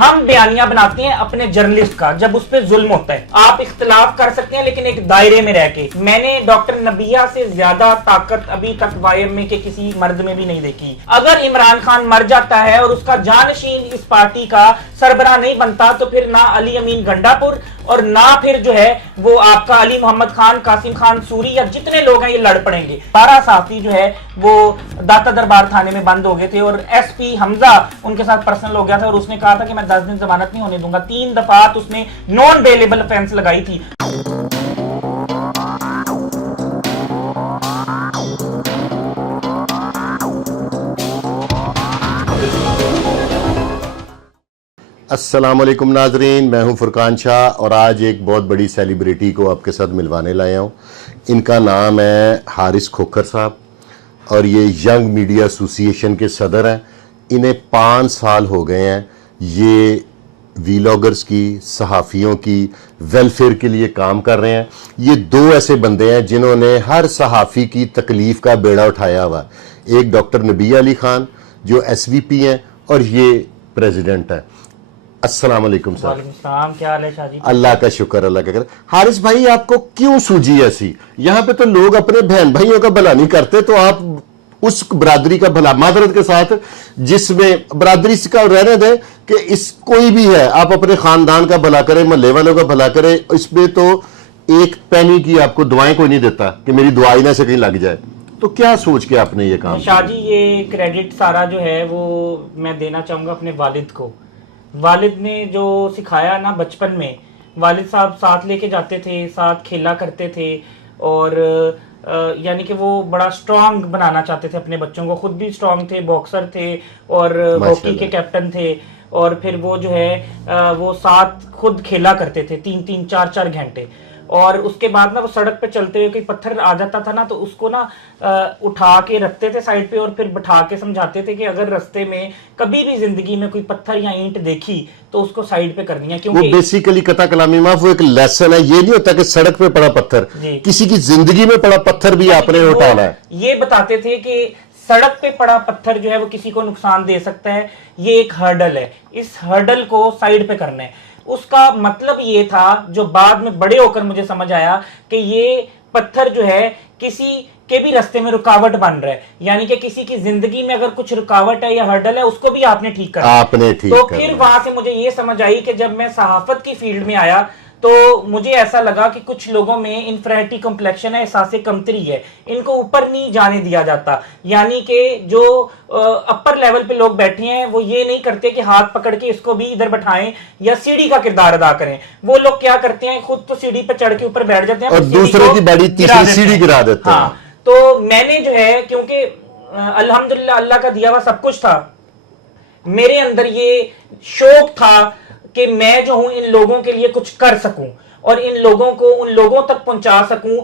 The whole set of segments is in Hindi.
हम बयानिया बनाते हैं अपने जर्नलिस्ट का जब उस पर जुल्म होता है। आप इख्तलाफ कर सकते हैं लेकिन एक दायरे में रह के। मैंने डॉक्टर नबिया से ज्यादा ताकत अभी तक YMA के किसी मर्द में भी नहीं देखी। अगर इमरान खान मर जाता है और उसका जानशीन इस पार्टी का सरबराह नहीं बनता तो फिर ना अली अमीन गंडापुर और ना फिर जो है वो आपका अली मोहम्मद खान, कासिम खान सूरी या जितने लोग हैं ये लड़ पड़ेंगे। 12 साथी जो है वो दाता दरबार थाने में बंद हो गए थे और SP हमजा उनके साथ पर्सनल हो गया था और उसने कहा था कि मैं 10 दिन जमानत नहीं होने दूंगा। 3 दफा उसने नॉन बेलेबल ऑफेंस लगाई थी। अस्सलामुअलैकुम नाजरीन, मैं हूं फुरकान शाह और आज एक बहुत बड़ी सेलिब्रिटी को आपके साथ मिलवाने लाया हूं। इनका नाम है हारिस खोखर साहब और ये यंग मीडिया एसोसिएशन के सदर हैं। इन्हें 5 साल हो गए हैं ये वीलॉगर्स की, सहाफ़ियों की वेलफेयर के लिए काम कर रहे हैं। ये 2 ऐसे बंदे हैं जिन्होंने हर सहाफ़ी की तकलीफ़ का बेड़ा उठाया हुआ। एक डॉक्टर नबिया अली खान जो SVP हैं और ये प्रेसिडेंट है। अस्सलाम वालेकुम सर। वालेकुम, क्या हाल है शाह जी? अल्लाह का शुक्र, अल्लाह का कर। हारिस भाई, आपको क्यों सूझी ऐसी? यहाँ पे तो लोग अपने बहन भाइयों का भला नहीं करते, तो आप उस बरादरी का भला, मादरत के साथ, जिसमें बरादरी का रहने दें कि इस कोई भी है, आप अपने खानदान का भला करें, मोहल्ले वालों का भला करें। इसमें तो एक पैनी की आपको दुआएं कोई नहीं देता कि मेरी दुआई ना से कहीं लग जाए। तो क्या सोच के आपने ये काम शाह जी? ये क्रेडिट सारा जो है वो मैं देना चाहूंगा अपने वालिद को। वालिद ने जो सिखाया ना बचपन में, वालिद साहब साथ लेके जाते थे, साथ खेला करते थे और यानी कि वो बड़ा स्ट्रांग बनाना चाहते थे अपने बच्चों को। खुद भी स्ट्रांग थे, बॉक्सर थे और हॉकी के कैप्टन थे। और फिर वो जो है वो साथ खुद खेला करते थे 3-3, 4-4 घंटे। और उसके बाद ना वो सड़क पे चलते हुए कोई पत्थर आ जाता था ना तो उसको ना उठा के रखते थे साइड पे और फिर बैठा के समझाते थे कि अगर रास्ते में कभी भी जिंदगी में कोई पत्थर या ईंट देखी तो उसको साइड पे करनी है। क्योंकि वो बेसिकली कथा कलामी माफ, वो एक लेसन है। ये नहीं होता कि सड़क पे पड़ा पत्थर, किसी की जिंदगी में पड़ा पत्थर भी आपने उठाना है। ये बताते थे कि सड़क पे पड़ा पत्थर जो है वो किसी को नुकसान दे सकता है, ये एक हर्डल है, इस हर्डल को साइड पे करना है। उसका मतलब ये था, जो बाद में बड़े होकर मुझे समझ आया, कि ये पत्थर जो है किसी के भी रास्ते में रुकावट बन रहा है। यानी कि किसी की जिंदगी में अगर कुछ रुकावट है या हर्डल है उसको भी आपने ठीक करना। तो फिर वहां से मुझे ये समझ आई कि जब मैं सहाफत की फील्ड में आया तो मुझे ऐसा लगा कि कुछ लोगों में इन्फेरिटी कॉम्प्लेक्शन है, एहसास कमतरी है, इनको ऊपर नहीं जाने दिया जाता। यानी कि जो अपर लेवल पे लोग बैठे हैं वो ये नहीं करते कि हाथ पकड़ के इसको भी इधर बैठाएं या सीढ़ी का किरदार अदा करें। वो लोग क्या करते हैं, खुद तो सीढ़ी पे चढ़ के ऊपर बैठ जाते हैं और दूसरे की बड़ी तीसरी सीढ़ी गिरा देते हैं। हाँ, तो मैंने जो है, क्योंकि अल्हम्दुलिल्लाह अल्लाह का दिया हुआ सब कुछ था, मेरे अंदर ये शौक था कि मैं जो हूं इन लोगों के लिए कुछ कर सकूं और इन लोगों को उन लोगों तक पहुंचा सकूं।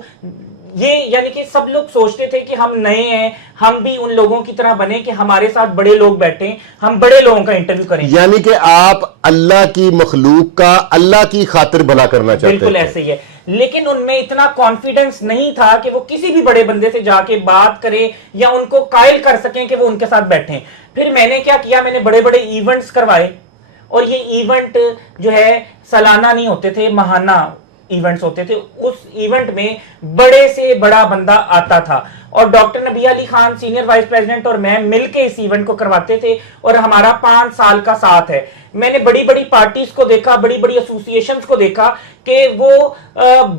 ये यानी कि सब लोग सोचते थे कि हम नए हैं, हम भी उन लोगों की तरह बने कि हमारे साथ बड़े लोग बैठे, हम बड़े लोगों का इंटरव्यू करें। यानी कि आप अल्लाह की मखलूक का अल्लाह की खातिर भला करना चाहते हैं। बिल्कुल ऐसे ही है, लेकिन उनमें इतना कॉन्फिडेंस नहीं था कि वो किसी भी बड़े बंदे से जाके बात करें या उनको कायल कर सकें कि वो उनके साथ बैठे। फिर मैंने क्या किया, मैंने बड़े बड़े इवेंट्स करवाए और ये इवेंट जो है सालाना नहीं होते थे, माहाना इवेंट्स होते थे। उस इवेंट में बड़े से बड़ा बंदा आता था और डॉक्टर नबिया Ali Khan senior vice president और मैं मिलके इस इवेंट को करवाते थे और हमारा 5 साल का साथ है। मैंने बड़ी बड़ी पार्टीज को देखा, बड़ी बड़ी एसोसिएशंस को देखा कि वो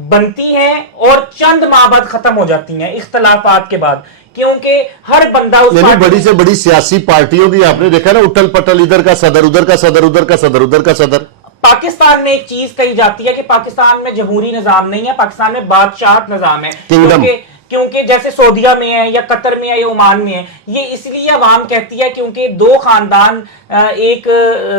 बनती हैं और चंद माह बाद खत्म हो जाती हैं इख्तलाफात के बाद, क्योंकि हर बंदा उस बड़ी से बड़ी सियासी पार्टियों की आपने देखा ना, उठल पटल, इधर का सदर, उधर का सदर, उधर का सदर, उधर का सदर। पाकिस्तान में एक चीज कही जाती है कि पाकिस्तान में जमहूरी निजाम नहीं है, पाकिस्तान में बादशाहत निजाम है। क्योंकि जैसे सऊदीया में है या कतर में है या ओमान में है, ये इसलिए अवाम कहती है क्योंकि 2 खानदान, एक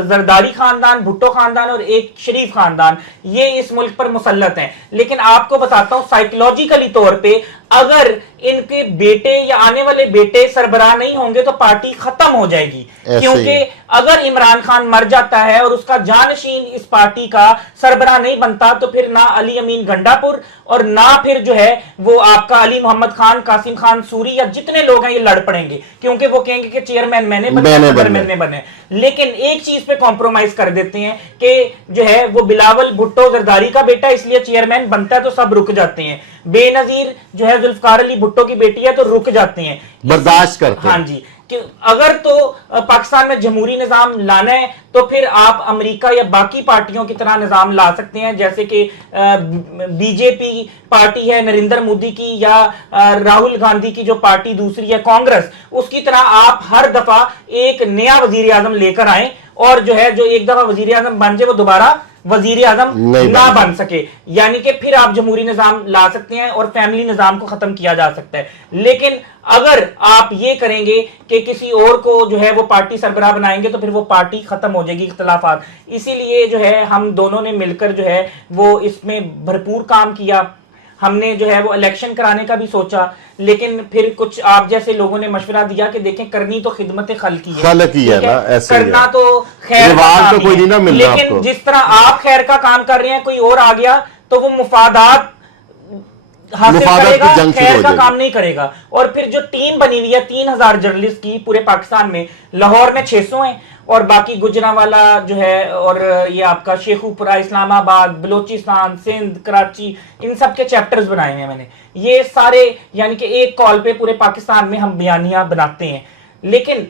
जरदारी खानदान, भुट्टो खानदान और एक शरीफ खानदान, ये इस मुल्क पर मुसल्लत हैं। लेकिन आपको बताता हूं साइकोलॉजिकली तौर पे अगर इनके बेटे या आने वाले बेटे सरबराह नहीं होंगे तो पार्टी खत्म हो जाएगी, क्योंकि अगर इमरान खान मर जाता है और उसका जानशीन इस पार्टी का सरबराह नहीं बनता, तो फिर ना अली अमीन गंडापुर और ना फिर जो है वो आपका अली मोहम्मद खान, कासिम खान सूरी या जितने लोग हैं ये लड़ पड़ेंगे, क्योंकि वो कहेंगे कि चेयरमैन मैंने बने। लेकिन एक चीज पे कॉम्प्रोमाइज कर देते हैं कि जो है वो बिलावल भुट्टो जरदारी का बेटा, इसलिए चेयरमैन बनता है, तो सब रुक जाते हैं। बेनजीर जो है जुल्फकार अली भुट्टो की बेटी है, तो रुक जाते हैं, बर्दाश्त करते हैं। हाँ जी, कि अगर तो पाकिस्तान में जमहूरी निजाम लाना है तो फिर आप अमेरिका या बाकी पार्टियों की तरह निजाम ला सकते हैं, जैसे कि बीजेपी पार्टी है नरेंद्र मोदी की, या राहुल गांधी की जो पार्टी दूसरी है कांग्रेस, उसकी तरह आप हर दफा एक नया वजीर आजम लेकर आए, और जो है जो एक दफा वजीर आजम बन जाए वो दोबारा वजीर आजम ना बन सके, यानी कि फिर आप जमहूरी निजाम ला सकते हैं और फैमिली निजाम को खत्म किया जा सकता है। लेकिन अगर आप ये करेंगे कि किसी और को जो है वो पार्टी सरबराह बनाएंगे, तो फिर वो पार्टी खत्म हो जाएगी, इख्तलाफात। इसीलिए जो है हम दोनों ने मिलकर जो है वो इसमें भरपूर काम किया। हमने जो है वो इलेक्शन कराने का भी सोचा, लेकिन फिर कुछ आप जैसे लोगों ने मशवरा दिया कि देखें करनी तो खिदमत खल्क की है ना, ऐसे करना तो खैर का काम तो कोई नहीं ना मिल रहा आपको। लेकिन जिस तरह आप खैर का काम कर रहे हैं, कोई और आ गया तो वो मुफादात हासिल करेगा, खैर का काम नहीं करेगा। और फिर जो टीम बनी हुई है 3000 जर्नलिस्ट की पूरे पाकिस्तान में, लाहौर में 600 हैं और बाकी गुजरांवाला जो है, और ये आपका शेखुपुरा, इस्लामाबाद, बलोचिस्तान, सिंध, कराची, इन सब के चैप्टर्स बनाए हैं मैंने। ये सारे यानी कि एक कॉल पे पूरे पाकिस्तान में हम बयानियां बनाते हैं, लेकिन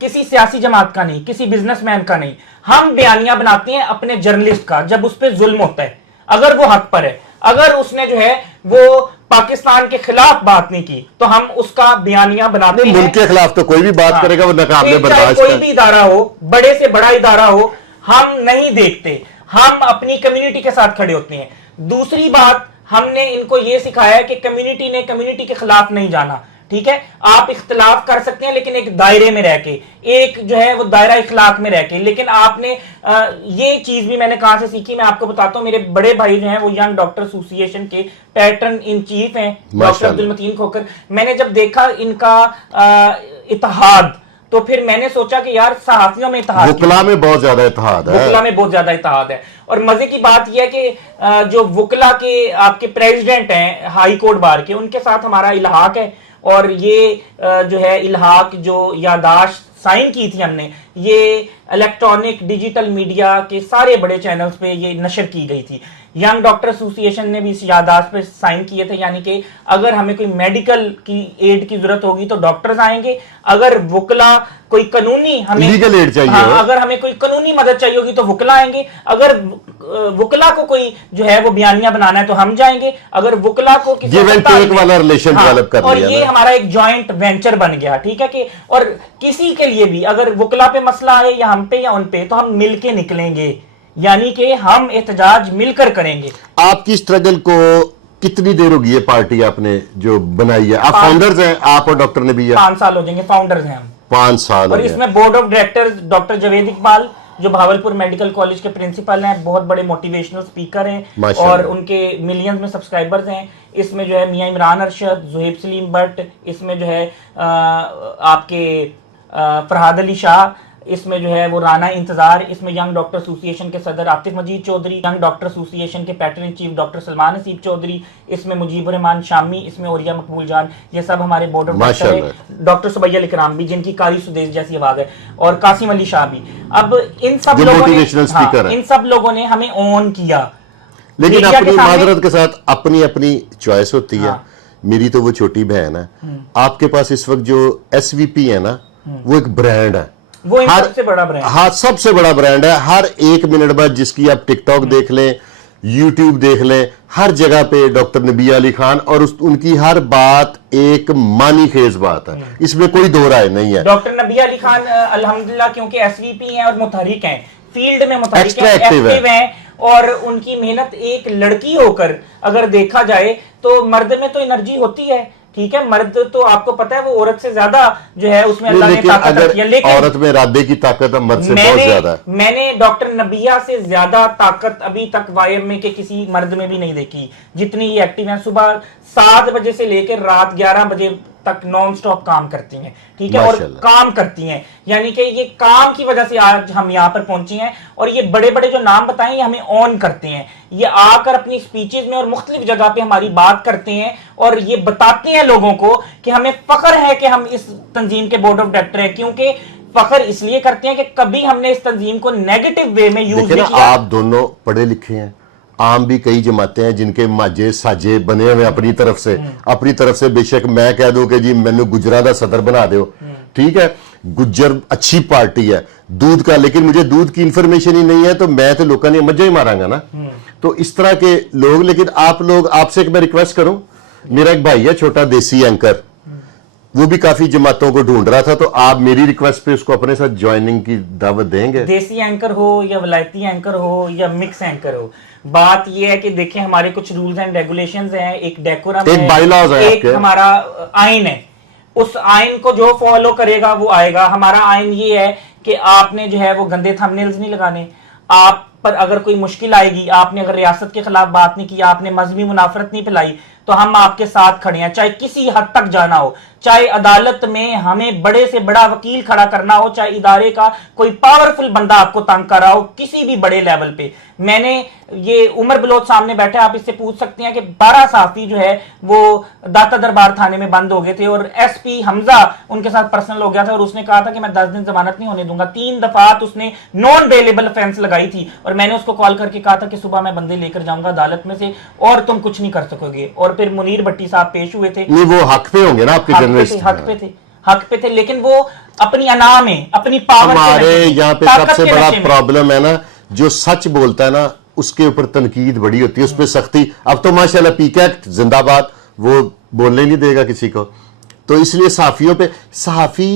किसी सियासी जमात का नहीं, किसी बिजनेसमैन का नहीं, हम बयानियां बनाते हैं अपने जर्नलिस्ट का, जब उस पर जुल्म होता है, अगर वो हक पर है, अगर उसने जो है वो पाकिस्तान के खिलाफ बात नहीं की, तो हम उसका बयानिया बनाते हैं। मुल्क के खिलाफ तो कोई भी बात करेगा वो नाकाबिले बर्दाश्त, कोई भी इदारा हो, बड़े से बड़ा इदारा हो, हम नहीं देखते, हम अपनी कम्युनिटी के साथ खड़े होते हैं। दूसरी बात, हमने इनको ये सिखाया है कि कम्युनिटी ने कम्युनिटी के खिलाफ नहीं जाना, ठीक है। आप इख्तलाफ कर सकते हैं लेकिन एक दायरे में रह के, एक जो है वो दायरा इखलाक में रह के। लेकिन आपने ये चीज भी मैंने कहां से सीखी, मैं आपको बताता हूं। मेरे बड़े भाई जो हैं वो यंग डॉक्टर एसोसिएशन के पैटर्न इन चीफ हैं, डॉक्टर अब्दुल मतीन खोखर। मैंने जब देखा इनका इत्तेहाद, तो फिर मैंने सोचा कि यार सहाफियों में इत्तेहाद, वुकला में बहुत ज्यादा इत्तेहाद है, वुकला में बहुत ज्यादा इत्तेहाद है। और मजे की बात यह है कि जो वुकला के आपके प्रेसिडेंट हैं हाई कोर्ट बार के, उनके साथ हमारा इल्हाक है, और ये जो है इल्हाक जो यादाश्त साइन की थी हमने, ये इलेक्ट्रॉनिक डिजिटल मीडिया के सारे बड़े चैनल्स पे ये नशर की गई थी। यंग डॉक्टर एसोसिएशन ने भी इस यादाश्त पे साइन किए थे, यानी कि अगर हमें कोई मेडिकल की एड की जरूरत होगी तो डॉक्टर्स आएंगे, अगर वुकला कोई कानूनी हमें लीगल एड चाहिए, हाँ, अगर हमें कोई कानूनी मदद चाहिए होगी तो वुकला आएंगे, अगर वुकला को कोई जो है वो बयानिया बनाना है तो हम जाएंगे, अगर वुकला को किसी वाला रिलेशन डेवलप कर लिया, और ये हमारा एक जॉइंट वेंचर बन गया, ठीक है। कि और किसी के लिए भी अगर वुकला पे मसला है या हम पे या उन पे, तो हम मिलके निकलेंगे, यानी कि हम एहतजाज मिलकर करेंगे। आपकी स्ट्रगल को कितनी देर होगी ये पार्टी आपने जो बनाई है? आप फाउंडर्स हैं, आप और डॉक्टर ने भी 5 साल हो जाएंगे, फाउंडर्स हैं हम, 5 साल। और इसमें board of directors doctor Javed Iqbal जो भावलपुर मेडिकल कॉलेज के प्रिंसिपल हैं, बहुत बड़े मोटिवेशनल स्पीकर हैं और उनके मिलियंस में सब्सक्राइबर्स हैं। इसमें जो है मियां इमरान अरशद, जुहेब सलीम भट्ट, इसमें जो है आपके फरहाद अली शाह, इसमें जो है वो राना इंतजार, इसमें यंग डॉक्टर एसोसिएशन के सदर Atif Majeed Chaudhary, young doctor association के patron chief doctor Salman Haseeb Chaudhary, इसमें मुजीबुर रहमान शामी, इसमें ओरिया मकबूल जान, ये सब हमारे बोर्ड ऑफ डायरेक्टर है। डॉक्टर सुबैया इकराम भी, जिनकी कारी सुदेश जैसी आवाज है, और कासिम अली शाह भी। अब इन सब लोगों ने इन सब लोगों ने हमें ऑन किया, लेकिन अपनी माजरत के साथ अपनी अपनी चॉइस होती है। मेरी तो वो छोटी बहन है, आपके पास इस वक्त जो SVP है ना, वो एक ब्रांड है, वो सबसे बड़ा ब्रांड, हाँ सबसे बड़ा ब्रांड है। हर एक मिनट बाद जिसकी आप टिकटॉक देख लें, यूट्यूब देख लें, हर जगह पे डॉक्टर नबिया अली खान, और उनकी हर बात एक मानी खेज बात है, इसमें कोई दो राय नहीं है। डॉक्टर नबिया अली खान अल्हम्दुलिल्लाह क्योंकि SVP हैं और मुतहरिक हैं, फील्ड में मुतहरिक हैं, एक्टिव हैं, और उनकी मेहनत, एक लड़की होकर अगर देखा जाए तो मर्द में तो एनर्जी होती है, ठीक है। मर्द तो आपको पता है वो औरत से ज्यादा जो है उसमें अल्लाह ने ताकत रखी है, लेकिन औरत में इरादे की ताकत मर्द से बहुत ज्यादा है। मैंने डॉक्टर नबिया से ज्यादा ताकत अभी तक YMA के किसी मर्द में भी नहीं देखी, जितनी ये एक्टिव है। सुबह 7 बजे से लेकर रात 11 बजे तक नॉन स्टॉप काम करती हैं, ठीक है, और माशाल्लाह। काम करती हैं। यानी कि ये काम की वजह से आज हम यहाँ पर पहुंचे हैं, और ये बड़े बड़े जो नाम बताएं ये हमें ऑन करते हैं, ये आकर अपनी स्पीचेस में और मुख्तलिफ जगह पे हमारी बात करते हैं और ये बताते हैं लोगों को कि हमें फख्र है कि हम इस तंजीम के बोर्ड ऑफ डायरेक्टर हैं। क्योंकि फख्र इसलिए करते हैं कि कभी हमने इस तंजीम को नेगेटिव वे में यूज देखिए नहीं ना, किया। आप दोनों पढ़े लिखे हैं, आम भी कई जमातें हैं जिनके माजे साजे बने हुए अपनी तरफ से बेशक मैं कह दूं कि जी मैंने गुजरा दा सदर बना दो, ठीक है, गुज्जर अच्छी पार्टी है दूध का, लेकिन मुझे दूध की इंफॉर्मेशन ही नहीं है तो मैं तो लोगों ने मजा ही मारांगा ना। तो इस तरह के लोग, लेकिन आप लोग, आपसे एक मैं रिक्वेस्ट करूं, मेरा एक भाई है छोटा देसी एंकर, वो भी काफी जमातों को ढूंढ रहा था, तो आप मेरी रिक्वेस्ट पे उसको अपने साथ ज्वाइनिंग की दावत देंगे? देसी एंकर हो या वलायती एंकर हो या मिक्स एंकर हो, बात यह है कि देखें हमारे कुछ रूल्स एंड रेगुलेशंस हैं, एक डेकोरम एक है, bylaws है एक आपके। हमारा आइन है। उस आइन को जो फॉलो करेगा वो आएगा। हमारा आइन ये है कि आपने जो है वो गंदे थंबनेल्स नहीं लगाने, आप पर अगर कोई मुश्किल आएगी, आपने अगर रियासत के खिलाफ बात नहीं की, आपने मजहबी मुनाफरत नहीं फैलाई, तो हम आपके साथ खड़े हैं, चाहे किसी हद तक जाना हो, चाहे अदालत में हमें बड़े से बड़ा वकील खड़ा करना हो, चाहे इदारे का कोई पावरफुल बंदा आपको तंग कर रहा हो किसी भी बड़े लेवल पे। मैंने ये उमर बलोच सामने बैठे, आप इससे पूछ सकते हैं कि 12 साफी जो है वो दाता दरबार थाने में बंद हो गए थे और एसपी हमजा उनके साथ पर्सनल हो गया था और उसने कहा था कि मैं 10 दिन जमानत नहीं होने दूंगा। 3 दफात उसने नॉन बेलेबल ऑफेंस लगाई थी और मैंने उसको कॉल करके कहा था कि सुबह मैं बंदे लेकर जाऊंगा अदालत में से और तुम कुछ नहीं कर सकोगे। और फिर मुनीर भट्टी साहब पेश हुए थे, नहीं वो हक पे होंगे ना आपके जर्नलिस्ट, हक पे थे, लेकिन वो अपनी अना में, अपनी पावर हमारे यहाँ पे सबसे बड़ा प्रॉब्लम है ना, जो सच बोलता है ना उसके ऊपर तनकीद बड़ी होती है, उस पर सख्ती। अब तो माशाल्लाह पीके एक्ट जिंदाबाद, वो बोलने नहीं देगा किसी को, तो इसलिए सहाफियों पे, सहाफी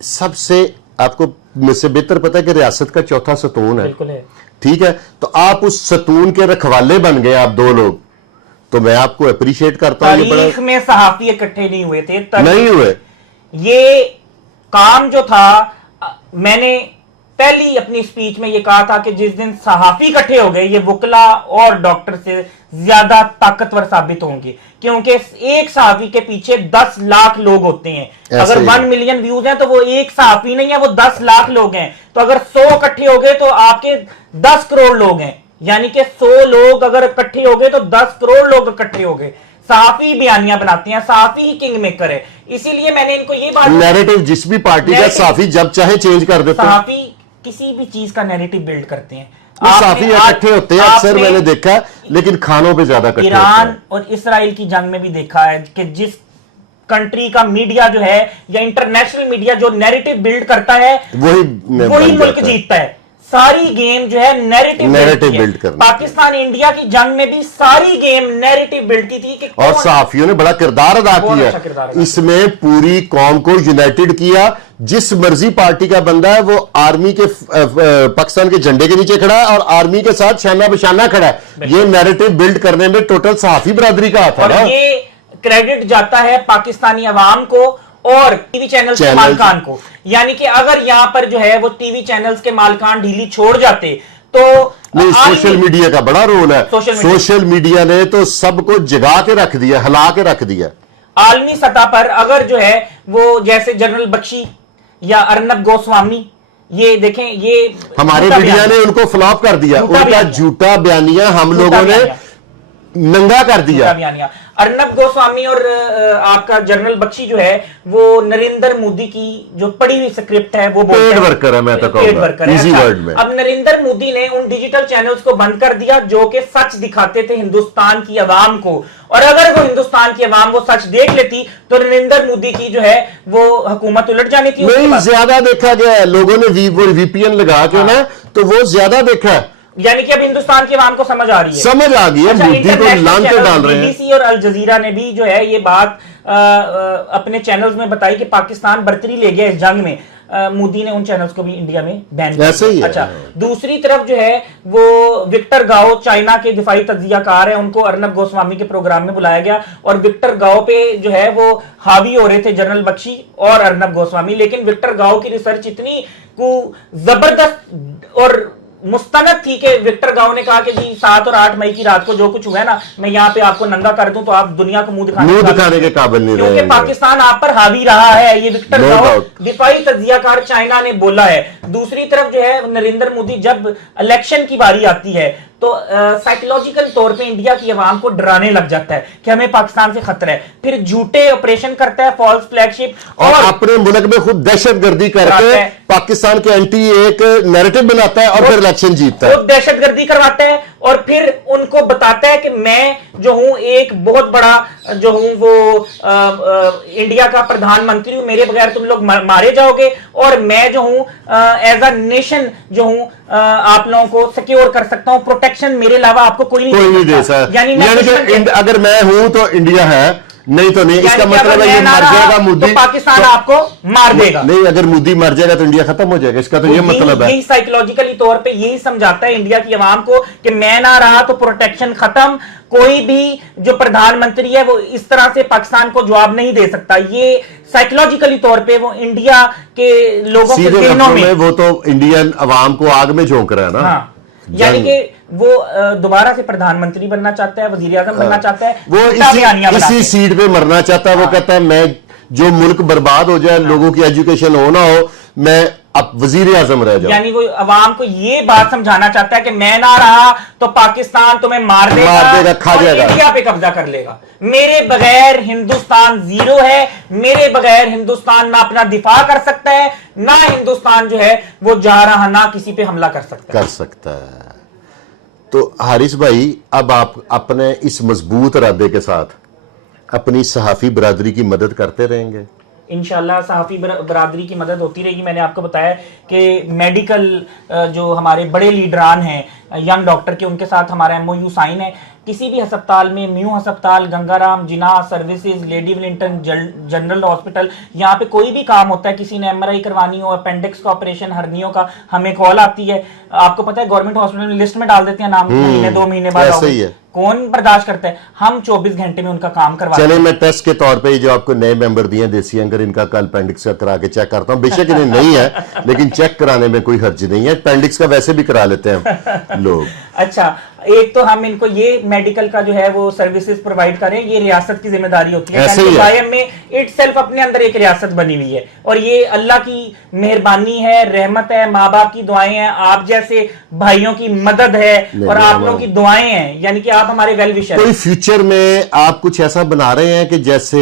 सबसे, आपको मुझसे बेहतर पता है कि रियासत का चौथा सतून है, बिल्कुल है, ठीक है, तो आप उस सतून के रखवाले बन गए आप 2 लोग, तो मैं आपको अप्रिशिएट करता हूं। तारीख में सहाफी इकट्ठे नहीं हुए थे, नहीं हुए। ये काम जो था, मैंने पहली अपनी स्पीच में ये कहा था कि जिस दिन सहाफी इकट्ठे हो गए ये वकला और डॉक्टर से ज्यादा ताकतवर साबित होंगे, क्योंकि एक सहाफी के पीछे 10 लाख लोग होते हैं। अगर 1 मिलियन व्यूज हैं तो वो एक सहाफी नहीं है, वो 10 लाख लोग हैं। तो अगर 100 इकट्ठे हो गए तो आपके 10 करोड़ लोग हैं, यानी कि 100 लोग अगर इकट्ठे हो गए तो 10 करोड़ लोग इकट्ठे हो गए। सहाफी बयानियां बनाते हैं, सहाफी ही किंग मेकर है। इसीलिए मैंने इनको ये बात, नैरेटिव जिस भी पार्टी का सहाफी जब चाहे चेंज कर देते हैं, सहाफी किसी भी चीज का नैरेटिव बिल्ड करते हैं। सहाफी इकट्ठे होते हैं अक्सर, मैंने देखा है, लेकिन खानों पे ज्यादा इकट्ठे होते हैं। ईरान और इसराइल की जंग में भी देखा है कि जिस कंट्री का मीडिया जो है या इंटरनेशनल मीडिया जो नैरेटिव बिल्ड करता है वही मुल्क जीतता है। सारी गेम जो है नैरेटिव बिल्ड करना। पाकिस्तान इंडिया की जंग में भी सारी गेम नैरेटिव बिल्ड की थी कि और सहाफियों ने बड़ा किरदार अदा किया है इसमें, पूरी कौम को यूनाइटेड किया। जिस मर्जी पार्टी का बंदा है वो आर्मी के पाकिस्तान के झंडे के नीचे खड़ा है और आर्मी के साथ शाना बशाना खड़ा है। ये नैरेटिव बिल्ड करने में टोटल सहाफी बरादरी का हाथ है ना। ये क्रेडिट जाता है पाकिस्तानी अवाम को और टीवी चैनल्स के मालिकान को। यानी कि अगर यहां पर जो है वो टीवी चैनल्स के मालिकान ढीली छोड़ जाते तो नहीं, सोशल मीडिया का बड़ा रोल है। सोशल मीडिया ने तो सबको जगा के रख दिया, हिला के रख दिया। आलमी सतह पर अगर जो है वो जैसे जनरल बख्शी या अर्नब गोस्वामी, ये देखें, ये हमारे मीडिया ने उनको फ्लॉप कर दिया, उनका झूठा बयानिया हम लोगों ने नंगा कर दिया। अर्नब गोस्वामी और आपका जनरल बख्शी जो है वो नरेंद्र मोदी की जो पढ़ी हुई स्क्रिप्ट है वो पेड वर्कर है, मैं तो कहूंगा इजी वर्ड में। अब नरेंद्र मोदी ने उन डिजिटल चैनल्स को बंद कर दिया जो कि सच दिखाते थे हिंदुस्तान की आवाम को, और अगर वो हिंदुस्तान की आवाम वो सच देख लेती तो नरेंद्र मोदी की जो है वो हुकूमत उलट जानी थी। नहीं, ज्यादा देखा गया है लोगों ने वीपीएन लगा के ना, तो वो ज्यादा देखा है। यानी कि अब हिंदुस्तान की आवाम को समझ आ रही है, समझ आ गई है। मोदी को लांछन डाल रहे हैं। बीबीसी और अल जजीरा ने भी जो है ये बात अपने चैनल्स में बताई कि पाकिस्तान बर्तरी ले गया इस जंग में। मोदी ने उन चैनल्स को भी इंडिया में बैन किया। ऐसे ही है। अच्छा, दूसरी तरफ जो है वो विक्टर गाओ चाइना के दिफाई तज्जियाकार है, उनको अर्नब गोस्वामी के प्रोग्राम में बुलाया गया और विक्टर गाओ पे जो है वो हावी हो रहे थे जनरल बख्शी और अर्नब गोस्वामी। लेकिन विक्टर गाओ की रिसर्च इतनी को जबरदस्त और मुस्तनद थी कि विक्टर गांव ने कहा कि जी 7 और 8 मई की रात को जो कुछ हुआ है ना, मैं यहाँ पे आपको नंगा कर दूं तो आप दुनिया को मुंह दिखाने के काबिल नहीं क्योंकि रहेंगे। पाकिस्तान आप पर हावी रहा है, ये विक्टर No गांव doubt। दिफाई तजियाकार चाइना ने बोला है। दूसरी तरफ जो है नरेंद्र मोदी जब इलेक्शन की बारी आती है तो साइकोलॉजिकल तौर पे इंडिया की आवाम को डराने लग जाता है कि हमें पाकिस्तान से खतरा है, फिर झूठे ऑपरेशन करता है, फॉल्स फ्लैगशिप, और अपने मुल्क में खुद दहशतगर्दी करके पाकिस्तान के एंटी एक नैरेटिव बनाता है और फिर इलेक्शन जीतता है। वो दहशतगर्दी करवाता है और फिर उनको बताता है कि मैं जो हूं एक बहुत बड़ा जो हूं वो इंडिया का प्रधानमंत्री हूं, मेरे बगैर तुम लोग मारे जाओगे, और मैं जो हूं एज अ नेशन जो हूं आप लोगों को सिक्योर कर सकता हूं, प्रोटेक्शन मेरे अलावा आपको कोई नहीं दे सकता। यानी कि अगर मैं हूं तो इंडिया है, नहीं तो नहीं। इसका मतलब है ये मर जाएगा मोदी तो पाकिस्तान आपको मार देगा। नहीं, अगर मोदी मर जाएगा तो इंडिया खत्म हो जाएगा, इसका तो ये मतलब है। यही साइकोलॉजिकली तौर पे यही समझाता है इंडिया की आवाम को कि मैं ना रहा तो प्रोटेक्शन खत्म, कोई भी जो प्रधानमंत्री है वो इस तरह से पाकिस्तान को जवाब नहीं दे सकता। ये साइकोलॉजिकली तौर पे वो इंडिया के लोगों के दिलों में वो तो इंडियन अवाम को आग में झोंक रहा है ना। हाँ, यानी कि वो दोबारा से प्रधानमंत्री बनना चाहता है, वजीर आजम बनना चाहता है, वो इसी सीट पे मरना चाहता है। वो कहता है मैं जो मुल्क बर्बाद हो जाए, लोगों की एजुकेशन हो ना हो, मैं अब वजीर आजम रह जाऊं। यानी वो अवाम को ये बात समझाना चाहता है कि मैं ना रहा तो पाकिस्तान तुम्हें मार देगा, खा जाएगा, इंडिया पे कब्जा कर लेगा। मेरे बगैर हिंदुस्तान जीरो है, मेरे बगैर हिंदुस्तान ना अपना दिफा कर सकता है, ना हिंदुस्तान जो है वो जा रहा ना किसी पे हमला कर सकता है। तो हारिस भाई, अब आप अपने इस मजबूत इरादे के साथ अपनी सहाफी बरादरी की मदद करते रहेंगे? इंशाल्लाह सहाफी बरादरी की मदद होती रहेगी। मैंने आपको बताया कि मेडिकल जो हमारे बड़े लीडरान हैं यंग डॉक्टर के, उनके साथ हमारा MOU साइन है। किसी भी अस्पताल में, म्यू अस्पताल, Gangaram, Jinnah services, Lady Willingdon general hospital, यहाँ पे कोई भी काम होता है, किसी ने MRI करवानी हो, अपेंडिक्स का ऑपरेशन, हर्नियों का, हमें कॉल आती है। आपको पता है गवर्नमेंट हॉस्पिटल में लिस्ट में डाल देते हैं नाम, महीने 2 महीने बाद ऐसे ही है। कौन बर्दाश्त करता है? हम 24 घंटे में उनका काम करवाते हैं। चले, मैं टेस्ट के तौर पे जो आपको नए मेंबर दिए देसी अंकर, इनका कल अपेंडिक्स का करा के चेक करता हूं। बेशक इन्हें नहीं है, लेकिन चेक कराने में कोई हर्ज नहीं है। अपेंडिक्स का वैसे भी करा लेते हैं लोग। अच्छा, एक तो हम इनको ये मेडिकल का जो है वो सर्विसेज प्रोवाइड करें, ये रियासत की जिम्मेदारी होती है। कायम में इटसेल्फ अपने अंदर एक रियासत बनी हुई है, और ये अल्लाह की मेहरबानी है, रहमत है, माँ बाप की दुआएं हैं, आप जैसे भाइयों की मदद है, और आप लोगों की दुआएं हैं, यानी कि आप हमारे वेल विशर। कोई फ्यूचर में आप कुछ ऐसा बना रहे हैं कि जैसे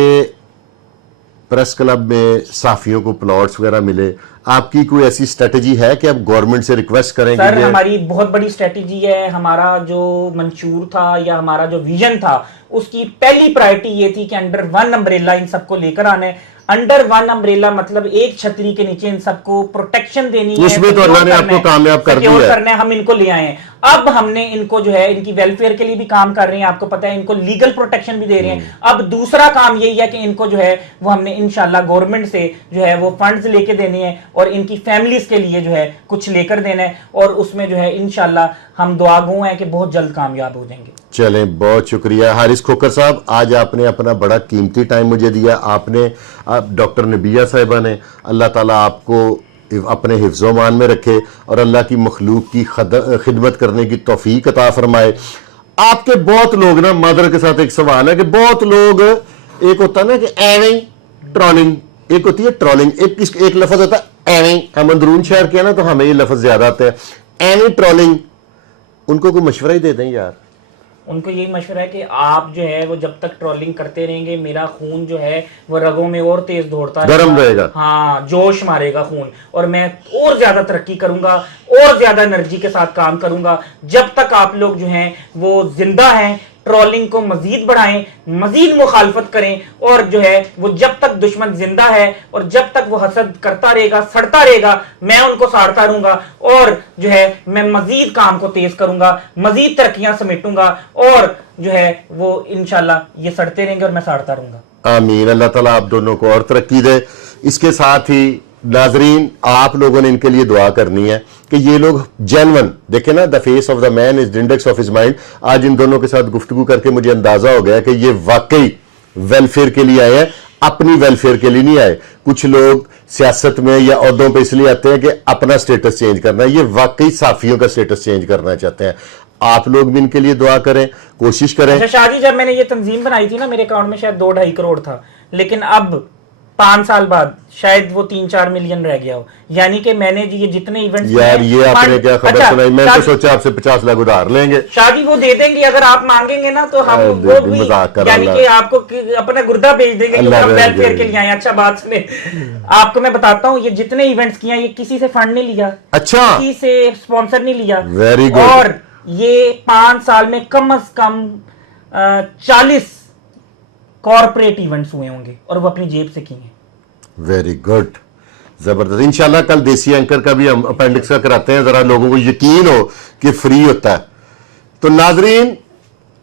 प्रेस क्लब में साफियों को प्लॉट्स वगैरह मिले? आपकी कोई ऐसी स्ट्रेटेजी है कि आप गवर्नमेंट से रिक्वेस्ट करें? सर, हमारी बहुत बड़ी स्ट्रेटेजी है। हमारा जो मंशूर था या हमारा जो विजन था, उसकी पहली प्रायोरिटी ये थी कि अंडर वन अम्ब्रेला इन सबको लेकर आना है। अंडर वन अम्ब्रेला मतलब एक छतरी के नीचे इन सबको प्रोटेक्शन देनी है। उसमें तो अल्लाह ने आपको कामयाब कर दिया है। करना है, हम इनको ले आए हैं। अब हमने इनको जो है इनकी वेलफेयर के लिए भी काम कर रहे हैं, आपको पता है, इनको लीगल प्रोटेक्शन भी दे रहे हैं। अब दूसरा काम यही है कि इनको जो है वो हमने इंशाल्लाह गवर्नमेंट से जो है वो फंड्स लेके देने हैं, और इनकी फैमिलीज के लिए जो है कुछ लेकर देना है, और उसमें जो है इंशाल्लाह हम दुआगो हैं कि बहुत जल्द कामयाब हो जाएंगे। चलें, बहुत शुक्रिया हारिस खोखर साहब, आज आपने अपना बड़ा कीमती टाइम मुझे दिया। आपने डॉक्टर नबिया साहिबा ने, अल्लाह ताला आपको अपने हिफ्ज़-ओ-मान में रखे और अल्लाह की मखलूक की खिदमत करने की तौफीक अता फरमाए। आपके बहुत लोग ना, मदर के साथ एक सवाल है कि बहुत लोग, एक होता है ना कि एवें ट्रोलिंग, एक होती है ट्रोलिंग, एक लफ्ज होता है एवें। हम अंदरून शहर के हैं ना, तो हमें ये लफ्ज ज्यादा आते हैं, एवें ट्रोलिंग। उनको कोई मशवरा ही दे दें यार। उनको यही मशवरा है कि आप जो है वो जब तक ट्रोलिंग करते रहेंगे, मेरा खून जो है वो रगों में और तेज दौड़ता गर्म रहेगा। हाँ, जोश मारेगा खून, और मैं और ज्यादा तरक्की करूंगा, और ज्यादा एनर्जी के साथ काम करूंगा। जब तक आप लोग जो हैं वो जिंदा हैं, ट्रोलिंग को मजीद बढ़ाएं, मजीद मुखालफत करें, और जो है वो जब तक दुश्मन जिंदा है और जब तक वो हसद करता रहेगा, सड़ता रहेगा, मैं उनको साड़ता रहूंगा, और जो है मैं मजीद काम को तेज करूंगा, मजीद तरक्कियां समेटूंगा, और जो है वो इंशाल्लाह ये सड़ते रहेंगे और मैं साड़ता रहूंगा। आमीन। अल्लाह ताला आप दोनों को और तरक्की दे। इसके साथ ही नाजरीन, आप लोगों ने इनके लिए दुआ करनी है कि ये लोग जेन्युइन, देखे ना, the face of the man is the index of his mind. आज इन दोनों के साथ गुफ्तगू करके मुझे अंदाजा हो गया कि ये वाकई वेलफेयर के लिए आए हैं, अपनी वेलफेयर के लिए नहीं आए। कुछ लोग सियासत में या ओहदों पे इसलिए आते हैं कि अपना स्टेटस चेंज करना है, ये वाकई साफियों का स्टेटस चेंज करना चाहते हैं। आप लोग भी इनके लिए दुआ करें, कोशिश करें। अच्छा शादी, जब मैंने ये तंजीम बनाई थी ना, मेरे अकाउंट में शायद 2-2.5 करोड़ था, लेकिन अब 5 साल बाद शायद वो 3-4 मिलियन रह गया हो। यानी कि मैंने जी ये जितने इवेंट्स यार ये आपने क्या खबर सुनाई, मैं तो सोचा आपसे 50 लाख उधार लेंगे। शादी वो दे देंगे अगर आप मांगेंगे ना, तो हम वो भी मजाक कर रहा यानी कि आपको अपना गुर्दा भेज देंगे कि हम वेलफेयर के लिए आए। अच्छा बात सुने, आपको मैं बताता हूँ, ये जितने इवेंट्स किए हैं ये किसी से फंड नहीं लिया, अच्छा, किसी से स्पॉन्सर नहीं लिया। Very good. और ये 5 साल में कम से कम 40 कॉर्पोरेट इवेंट्स हुए होंगे और वो अपनी जेब से किए हैं। वेरी गुड, जबरदस्त। इंशाल्लाह कल देसी एंकर का भी हम अपेंडिक्स का कराते हैं, जरा लोगों को यकीन हो कि फ्री होता है। तो नाजरीन,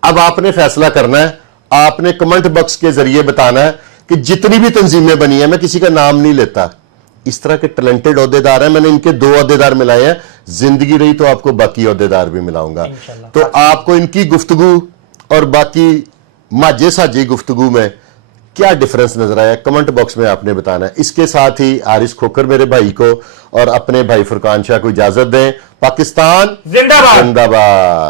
अब आपने फैसला करना है, आपने कमेंट बॉक्स के जरिए बताना है कि जितनी भी तंजीमें बनी है, मैं किसी का नाम नहीं लेता, इस तरह के टैलेंटेड ओहदेदार हैं, मैंने इनके 2 ओहदेदार मिलाए हैं, जिंदगी रही तो आपको बाकी ओहदेदार भी मिलाऊंगा। तो आपको इनकी गुफ्तगू और बाकी माजे साजी गुफ्तगू में क्या डिफरेंस नजर आया, कमेंट बॉक्स में आपने बताना है। इसके साथ ही हारिस खोखर मेरे भाई को और अपने भाई फुरकान शाह को इजाजत दें। पाकिस्तान जिंदाबाद। जिंदाबाद।